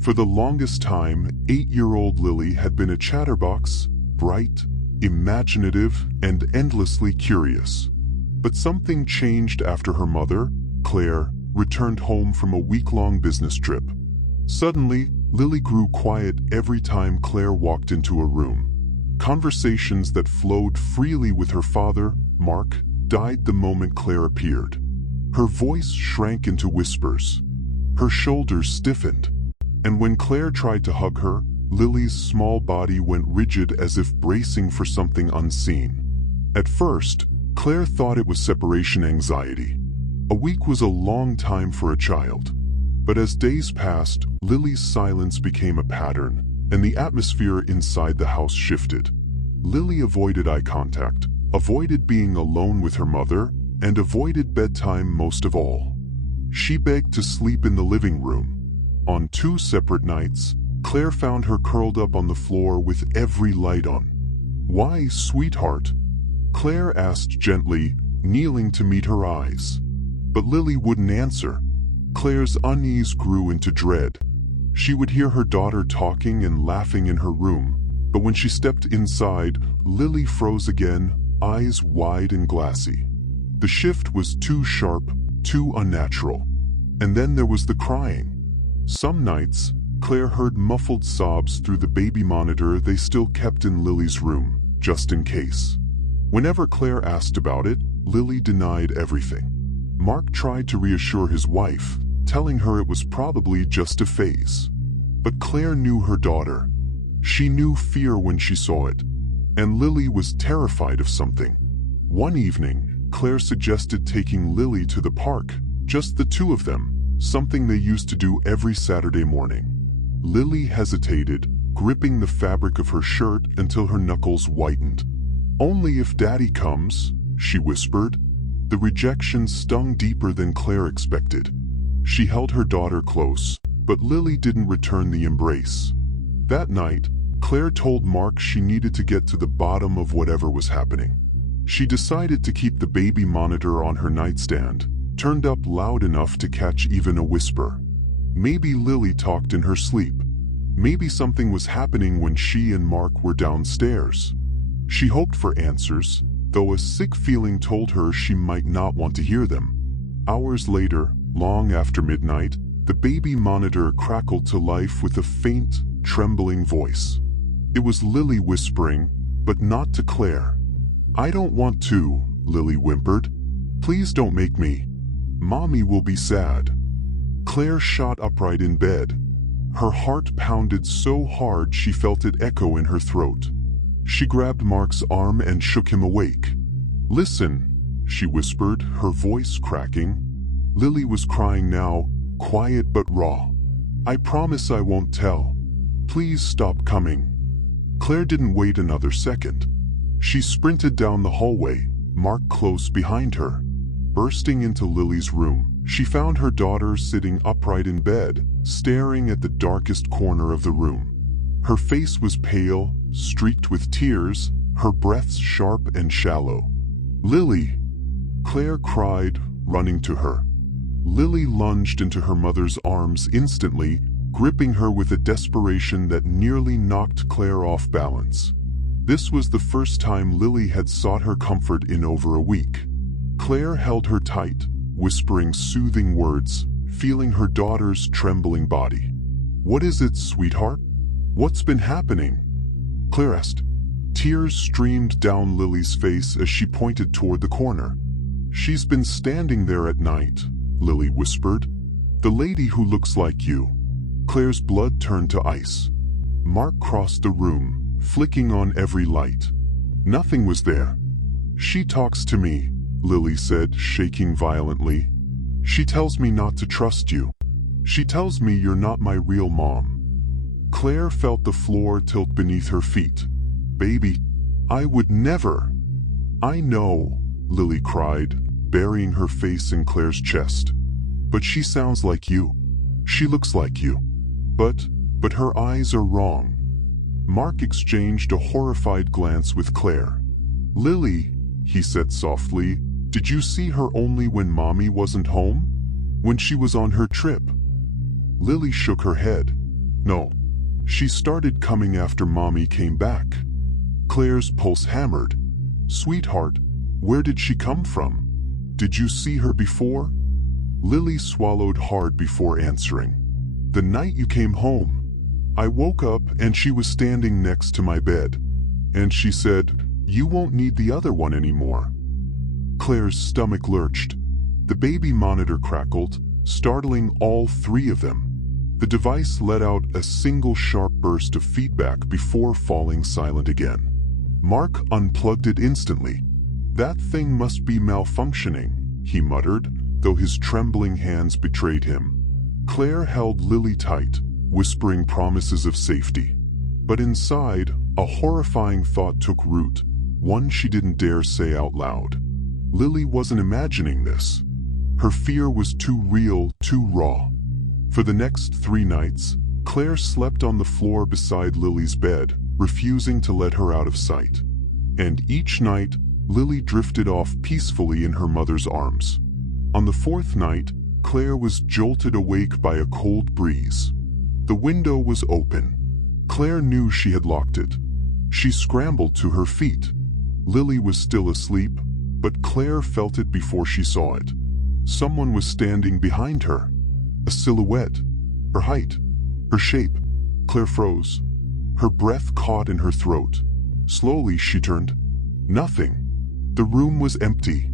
For the longest time, 8-year-old Lily had been a chatterbox, bright, imaginative, and endlessly curious. But something changed after her mother, Claire, returned home from a week-long business trip. Suddenly, Lily grew quiet every time Claire walked into a room. Conversations that flowed freely with her father, Mark, died the moment Claire appeared. Her voice shrank into whispers. Her shoulders stiffened. And when Claire tried to hug her, Lily's small body went rigid as if bracing for something unseen. At first, Claire thought it was separation anxiety. A week was a long time for a child. But as days passed, Lily's silence became a pattern, and the atmosphere inside the house shifted. Lily avoided eye contact, avoided being alone with her mother, and avoided bedtime most of all. She begged to sleep in the living room. On 2 separate nights, Claire found her curled up on the floor with every light on. "Why, sweetheart?" Claire asked gently, kneeling to meet her eyes. But Lily wouldn't answer. Claire's unease grew into dread. She would hear her daughter talking and laughing in her room, but when she stepped inside, Lily froze again, eyes wide and glassy. The shift was too sharp, too unnatural. And then there was the crying. Some nights, Claire heard muffled sobs through the baby monitor they still kept in Lily's room, just in case. Whenever Claire asked about it, Lily denied everything. Mark tried to reassure his wife, telling her it was probably just a phase. But Claire knew her daughter. She knew fear when she saw it. And Lily was terrified of something. One evening, Claire suggested taking Lily to the park, just the two of them, something they used to do every Saturday morning. Lily hesitated, gripping the fabric of her shirt until her knuckles whitened. "Only if Daddy comes," she whispered. The rejection stung deeper than Claire expected. She held her daughter close, but Lily didn't return the embrace. That night, Claire told Mark she needed to get to the bottom of whatever was happening. She decided to keep the baby monitor on her nightstand, turned up loud enough to catch even a whisper. Maybe Lily talked in her sleep. Maybe something was happening when she and Mark were downstairs. She hoped for answers, though a sick feeling told her she might not want to hear them. Hours later, long after midnight, the baby monitor crackled to life with a faint, trembling voice. It was Lily whispering, but not to Claire. "I don't want to," Lily whimpered. "Please don't make me. Mommy will be sad." Claire shot upright in bed. Her heart pounded so hard she felt it echo in her throat. She grabbed Mark's arm and shook him awake. "Listen," she whispered, her voice cracking. Lily was crying now, quiet but raw. "I promise I won't tell. Please stop coming." Claire didn't wait another second. She sprinted down the hallway, Mark close behind her. Bursting into Lily's room, she found her daughter sitting upright in bed, staring at the darkest corner of the room. Her face was pale, streaked with tears, her breaths sharp and shallow. "Lily!" Claire cried, running to her. Lily lunged into her mother's arms instantly, gripping her with a desperation that nearly knocked Claire off balance. This was the first time Lily had sought her comfort in over a week. Claire held her tight, whispering soothing words, feeling her daughter's trembling body. "What is it, sweetheart? What's been happening?" Claire asked. Tears streamed down Lily's face as she pointed toward the corner. "She's been standing there at night," Lily whispered. "The lady who looks like you." Claire's blood turned to ice. Mark crossed the room, flicking on every light. Nothing was there. "She talks to me," Lily said, shaking violently. "She tells me not to trust you. She tells me you're not my real mom." Claire felt the floor tilt beneath her feet. "Baby, I would never." "I know," Lily cried, burying her face in Claire's chest. "But she sounds like you. She looks like you. But her eyes are wrong." Mark exchanged a horrified glance with Claire. "Lily," he said softly, "did you see her only when Mommy wasn't home? When she was on her trip?" Lily shook her head. No. She started coming after Mommy came back. Claire's pulse hammered. Sweetheart, where did she come from? Did you see her before? Lily swallowed hard before answering. The night you came home. I woke up and she was standing next to my bed. And she said, "You won't need the other one anymore." Claire's stomach lurched. The baby monitor crackled, startling all three of them. The device let out a single sharp burst of feedback before falling silent again. Mark unplugged it instantly. "That thing must be malfunctioning," he muttered, though his trembling hands betrayed him. Claire held Lily tight, whispering promises of safety. But inside, a horrifying thought took root, one she didn't dare say out loud. Lily wasn't imagining this. Her fear was too real, too raw. For the next 3 nights, Claire slept on the floor beside Lily's bed, refusing to let her out of sight. And each night, Lily drifted off peacefully in her mother's arms. On the 4th night, Claire was jolted awake by a cold breeze. The window was open. Claire knew she had locked it. She scrambled to her feet. Lily was still asleep, but Claire felt it before she saw it. Someone was standing behind her. A silhouette. Her height. Her shape. Claire froze. Her breath caught in her throat. Slowly she turned. Nothing. The room was empty.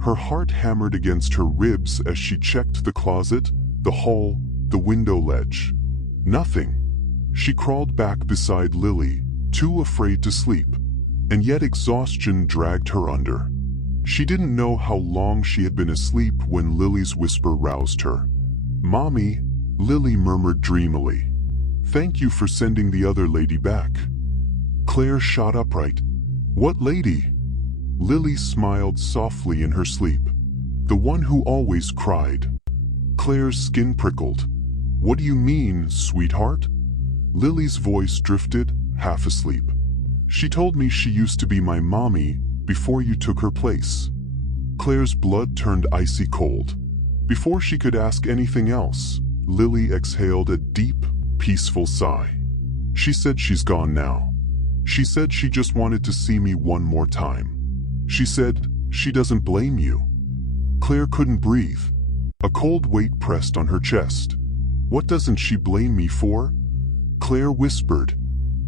Her heart hammered against her ribs as she checked the closet, the hall, the window ledge. Nothing. She crawled back beside Lily, too afraid to sleep, and yet exhaustion dragged her under. She didn't know how long she had been asleep when Lily's whisper roused her. "Mommy," Lily murmured dreamily. "Thank you for sending the other lady back." Claire shot upright. "What lady?" Lily smiled softly in her sleep. "The one who always cried." Claire's skin prickled. "What do you mean, sweetheart?" Lily's voice drifted, half asleep. "She told me she used to be my mommy before you took her place." Claire's blood turned icy cold. Before she could ask anything else, Lily exhaled a deep, peaceful sigh. "She said she's gone now. She said she just wanted to see me one more time. She said she doesn't blame you." Claire couldn't breathe. A cold weight pressed on her chest. "What doesn't she blame me for?" Claire whispered.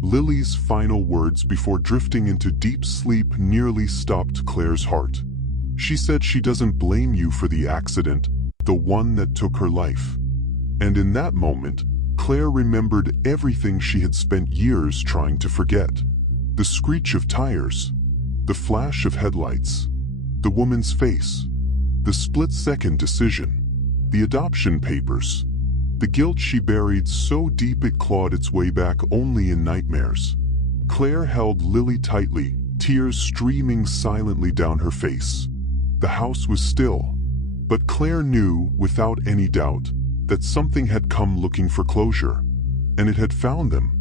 Lily's final words before drifting into deep sleep nearly stopped Claire's heart. She said she doesn't blame you for the accident, the one that took her life. And in that moment, Claire remembered everything she had spent years trying to forget. The screech of tires, the flash of headlights, the woman's face, the split-second decision, the adoption papers, the guilt she buried so deep it clawed its way back only in nightmares. Claire held Lily tightly, tears streaming silently down her face. The house was still, but Claire knew, without any doubt, that something had come looking for closure, and it had found them.